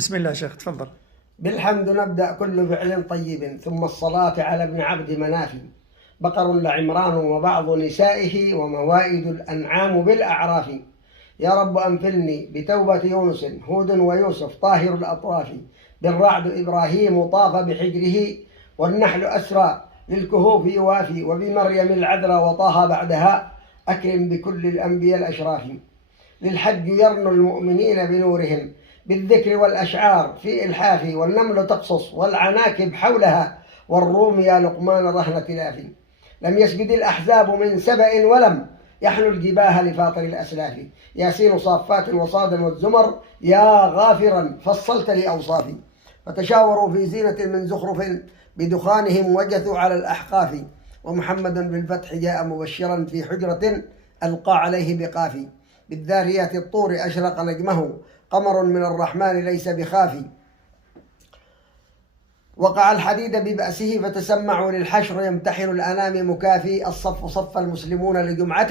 بسم الله شيخ تفضل. بالحمد نبدأ كل فعل طيب، ثم الصلاة على ابن عبد مناف. بقر لعمران وبعض نسائه، وموائد الأنعام بالأعراف. يا رب أنفلني بتوبة يونس، هود ويوسف طاهر الأطراف. بالرعد إبراهيم طاف بحجره، والنحل أسرى للكهوف يوافي. وبمريم العذراء وطه بعدها، أكرم بكل الأنبياء الأشراف. للحج يرنو المؤمنين بنورهم، بالذكر والأشعار في إلحاف. والنمل تقصص والعناكب حولها، والروم يا لقمان رهن تلافي. لم يسجد الأحزاب من سبأ، ولم يحنو الجباه لفاطر الأسلاف. ياسين صافات وصاد والزمر، يا غافرا فصلت لأوصافي. فتشاوروا في زينة من زخرف، بدخانهم وجثوا على الأحقاف. ومحمد بالفتح جاء مبشرا، في حجرة ألقى عليه بقافي. بالذاريات الطور أشرق نجمه، قمر من الرحمن ليس بخافي. وقع الحديد ببأسه، فتسمعوا للحشر يمتحن الأنام مكافي. الصف صف المسلمون لجمعة،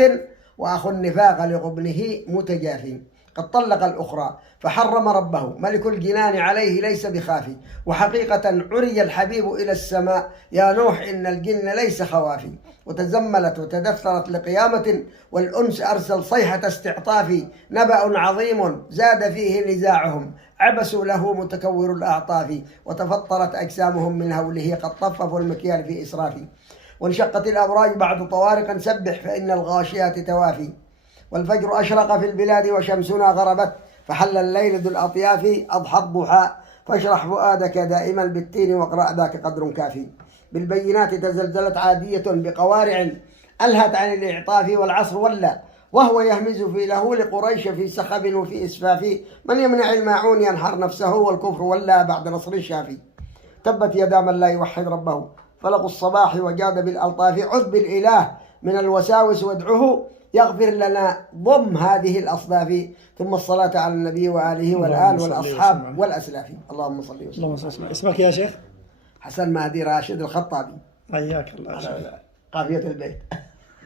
وأخو النفاق لغبنه متجافي. قد طلق الأخرى فحرم ربه، ملك الجنان عليه ليس بخافي. وحقيقة عري الحبيب إلى السماء، يا نوح إن الجن ليس خوافي. وتزملت وتدثرت لقيامة، والأنس أرسل صيحة استعطاف. نبأ عظيم زاد فيه نزاعهم، عبسوا له متكور الأعطاف. وتفطرت أجسامهم من هوله، قد طففوا المكيال في إسرافه. وانشقت الأبراج بعد طوارق، سبح فإن الغاشيات توافي. والفجر أشرق في البلاد، وشمسنا غربت، فحل الليل ذو الأطياف. أضحى الضحى فاشرح فؤادك دائما بالتين، واقرأ ذاك قدر كافي. بالبينات تزلزلت عادية بقوارع، ألهت عن الإعطاف. والعصر ولى وهو يهمز في لهول قريش، في سخب وفي إسفاف. من يمنع الماعون ينحر نفسه، والكفر ولى بعد نصر الشافي. تبت يدا من لا يوحد ربه، فلق الصباح وجاد بالألطاف. عذ بالإله من الوساوس وادعه، يغفر لنا ضم هذه الأصداف. ثم الصلاة على النبي وآله والآل والأصحاب والأسلاف. اللهم صل وسلم. اللهم صل وسلم. اسمك يا شيخ؟ حسن مهدي راشد الخطابي، حياك الله. قافية البيت.